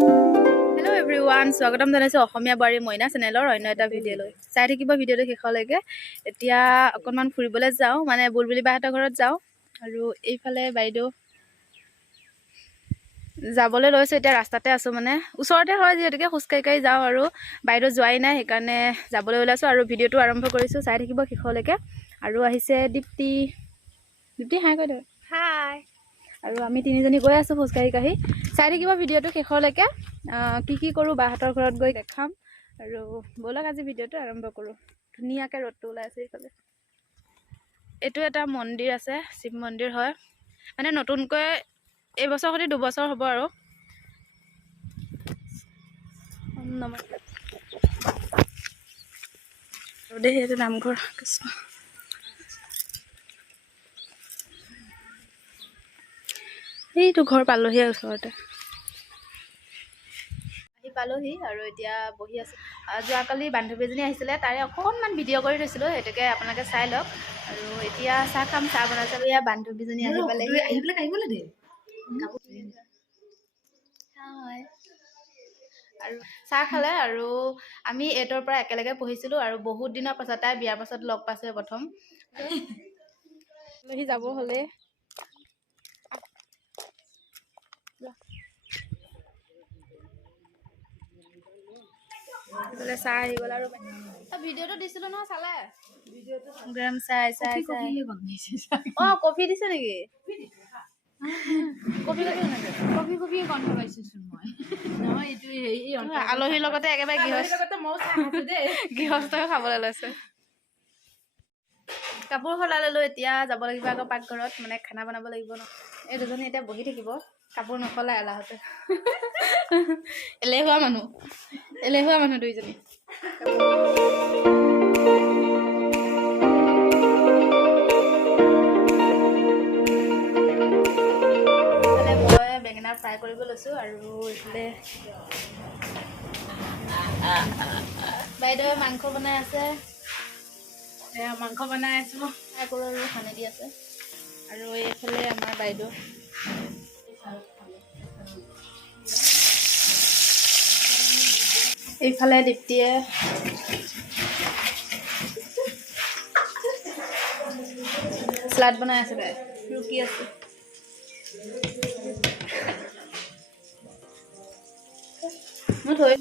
Hello' everyone, স্বাগতম জনাইছোঁ অসমীয়া বোৱাৰী মইনা চেনেলৰ অন্য এটা ভিডিঅ'লৈ। চাই থাকিব ভিডিঅ'টো শেষলৈকে। এতিয়া অকণমান ফুৰিবলৈ যাওঁ, মানে বুলবুলি বাহঁতৰ ঘৰত যাওঁ। আৰু এইফালে বাইদেউ যাবলৈ লৈছোঁ। এতিয়া ৰাস্তাতে আছোঁ, মানে ওচৰতে হয় যিহেতুকে খোজকাঢ়ি যাওঁ। আৰু বাইদেউ যোৱাই নাই, সেইকাৰণে যাবলৈ ওলাইছোঁ আৰু ভিডিঅ'টো আৰম্ভ কৰিছোঁ। চাই থাকিব শেষলৈকে। আৰু আহিছে দীপ্তি। দীপ্তি হাই কৈ দিয়ক। হাই। আৰু আমি তিনিজনী গৈ আছোঁ খোজকাঢ়ি। চাই থাকিব ভিডিঅ'টো শেষলৈকে। কি কৰোঁ বাহঁতৰ ঘৰত গৈ দেখাম। আৰু ব'লক আজি ভিডিঅ'টো আৰম্ভ কৰোঁ। ধুনীয়াকৈ ৰ'দটো ওলাই আছে এইফালে। এইটো এটা মন্দিৰ আছে, শিৱ মন্দিৰ হয়। মানে নতুনকৈ এইবছৰ সৈতে 2 বছৰ হ'ব আৰু। নমস্কাৰ। দেই এইটো নামঘৰ কৃষ্ণ। এইটো ঘৰ পালোহি ওচৰতে। আহি পালোহি আৰু এতিয়া বহি আছোঁ। যোৱাকালি বান্ধৱী এজনী আহিছিলে, তাৰে অকণমান ভিডিঅ' কৰি থৈছিলোঁ, সেইটোকে আপোনালোকে চাই লওক। আৰু এতিয়া চাহ খাম, চাহ বনাইছোঁ। এয়া বান্ধৱীজনী আহি পালেহি। আৰু চাহ খালে। আৰু আমি 8ৰ পৰা একেলগে পঢ়িছিলোঁ আৰু বহুত দিনৰ পাছত তাই বিয়াৰ পাছত লগ পাইছে প্ৰথম। সি যাব হ'লে চাহ আহি গ'ল। আৰু ভিডিঅ'টো দিছিলোঁ নহয়, চালে গ্ৰাম চাই কফি দিছে নেকি? কফি গন্ধ পাইছোচোন মই। নহয়, এইটো আলহীৰ লগতে একেবাৰে গৃহস্থ খাবলৈ লৈছে। কাপোৰ সলাই ল'লোঁ। এতিয়া যাব লাগিব আকৌ পাকঘৰত, মানে খানা বনাব লাগিব ন। এই দুজনী এতিয়া বহি থাকিব, কাপোৰ নসলাই এলাহতে। এলেহুৱা মানুহ দুইজনী। মই বেঙেনা ফ্ৰাই কৰিব লৈছোঁ। আৰু এইফালে বাইদেৱে মাংস বনাই আছে। মাংস বনাই আছোঁ, ফ্ৰাই কৰোঁ আৰু সানি দি আছে। আৰু এইফালে আমাৰ বাইদেউ এইফালে দীপ্তিয়ে চালাড বনাই আছে, তাই ৰুকি আছে। মই থৈ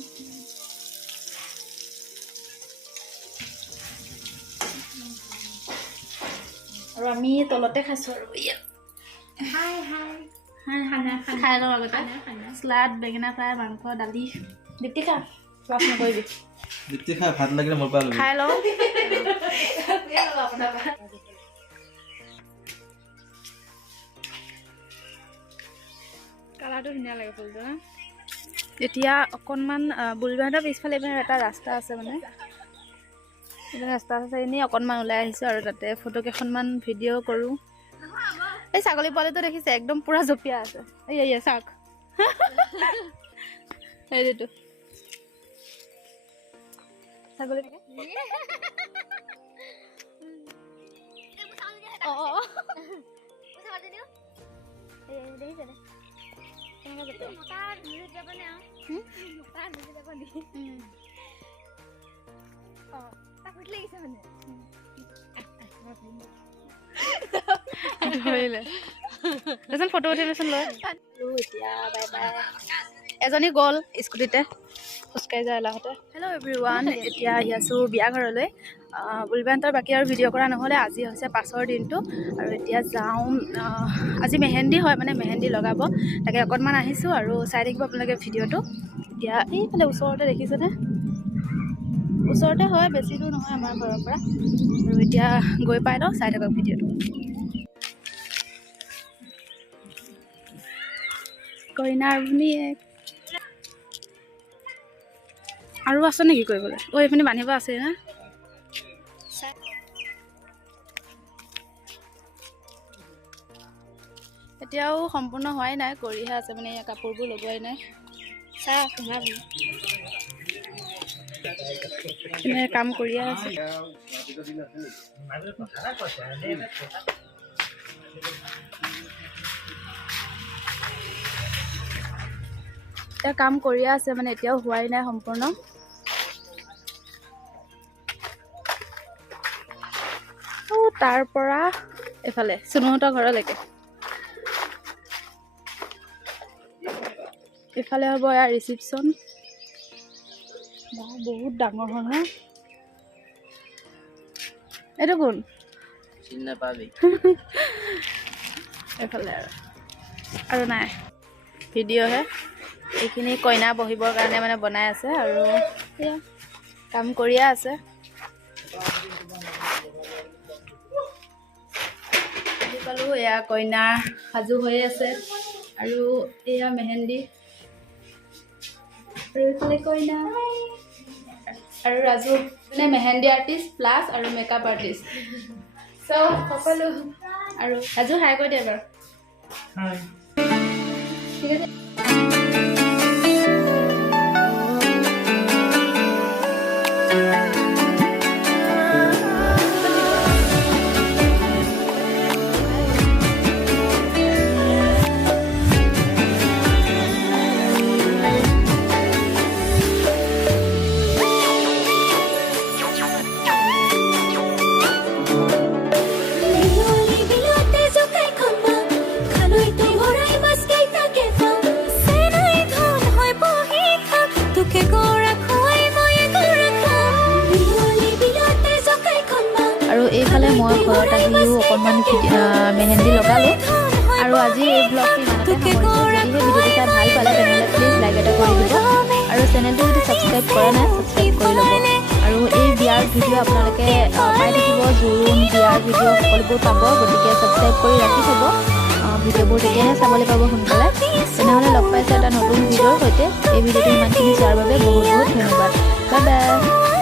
আৰু আমি তলতে খাইছোঁ। আৰু খাই লওঁ আগতে। চালাড, বেঙেনা ফ্ৰাই, মাংস, দালি। দীপ্তি খা, ক্লাছ নকৰিবি। দীপ্তি খাই ভাত লাগিলে মোৰ পৰা ল'বি। খাই লওঁ। কালাৰটো ধুনীয়া লাগে ফুলটো। এতিয়া অকণমান বুলবাহঁতৰ পিছফালে এটা ৰাস্তা আছে, মানে ৰাস্তা আছে। এনেই অকণমান ওলাই আহিছোঁ আৰু তাতে ফটো কেইখনমান ভিডিঅ' কৰোঁ। এই ছাগলী পোৱালিটো দেখিছে, একদম পুৰা জঁপিয়াই আছে। এই চাওক এইটো ছাগলী। ফটো উঠিবিচোন লৈ। এতিয়া বাই বাই। এজনী গ'ল স্কুটিতে, খোজকাঢ়ি যায় এলাহতে। হেল্ল' এভৰিৱান, এতিয়া আহি আছোঁ বিয়া ঘৰলৈ। বুলবাহঁতৰ বাকী আৰু ভিডিঅ' কৰা নহ'লে। আজি হৈছে 5ৰ দিনটো। আৰু এতিয়া যাওঁ। আজি মেহেন্দি হয়, মানে মেহেন্দি লগাব, তাকে অকণমান আহিছোঁ। আৰু চাই থাকিব আপোনালোকে ভিডিঅ'টো। এতিয়া এইফালে ওচৰতে দেখিছেনে, ওচৰতে হয়, বেছি দূৰ নহয় আমাৰ ঘৰৰ পৰা। আৰু এতিয়া গৈ পাই লওঁ, চাই থাকক ভিডিঅ'টো। কইনাৰ ভনীয়েক আৰু আছে নেকি কৰিবলৈ? এইপিনে বান্ধিব আছে না। এতিয়াও সম্পূৰ্ণ হোৱাই নাই, কৰিহে আছে, মানে কাপোৰবোৰ লগোৱাই নাই। কাম কৰিয়ে আছে। এতিয়া কাম কৰিয়ে আছে মানে এতিয়াও হোৱাই নাই সম্পূৰ্ণ তাৰ পৰা এফালে সুনুহঁতৰ ঘৰলৈকে এফালে হ'ব ইয়াৰ ৰিচিপশ্যন বহুত ডাঙৰ হয় ন এইটো কোন চিনি নাপাবি এফালে আৰু নাই ভিডিঅ'হে এইখিনি কইনা বহিবৰ কাৰণে মানে বনাই আছে আৰু এয়া কাম কৰিয়ে আছে পালো এয়া কইনা সাজু হৈ আছে আৰু এয়া মেহেন্দি আৰু এইফালে কইনা আৰু ৰাজু মানে মেহেন্দি আৰ্টিষ্ট প্লাছ আৰু মেকআপ আৰ্টিষ্ট চ' সকলো আৰু ৰাজু হাই কৰি দিয়া বাৰু ঠিক আছে আৰু এইফালে মই ঘৰত আহিও অকণমান মেহেন্দি লগালোঁ আৰু আজি এই ব্লগটো ইমানতে সামৰিছোঁ যদিহে ভিডিঅ'টো চাই ভাল পালে তেনেহ'লে প্লিজ লাইক এটা কৰি দিব আৰু চেনেলটো যদি ছাবস্ক্ৰাইব কৰা নাই ছাবস্ক্ৰাইব কৰি ল'ব আৰু এই বিয়াৰ ভিডিঅ' আপোনালোকে পাই থাকিব জোৰোণ বিয়াৰ ভিডিঅ' সকলোবোৰ পাব গতিকে ছাবস্ক্ৰাইব কৰি ৰাখি থ'ব ভিডিঅ'বোৰ তেতিয়াহে চাবলৈ পাব সোনকালে তেনেহ'লে লগ পাইছে এটা নতুন ভিডিঅ'ৰ সৈতে এই ভিডিঅ'টো ইমানখিনি চোৱাৰ বাবে বহুত বহুত ধন্যবাদ বাই বাই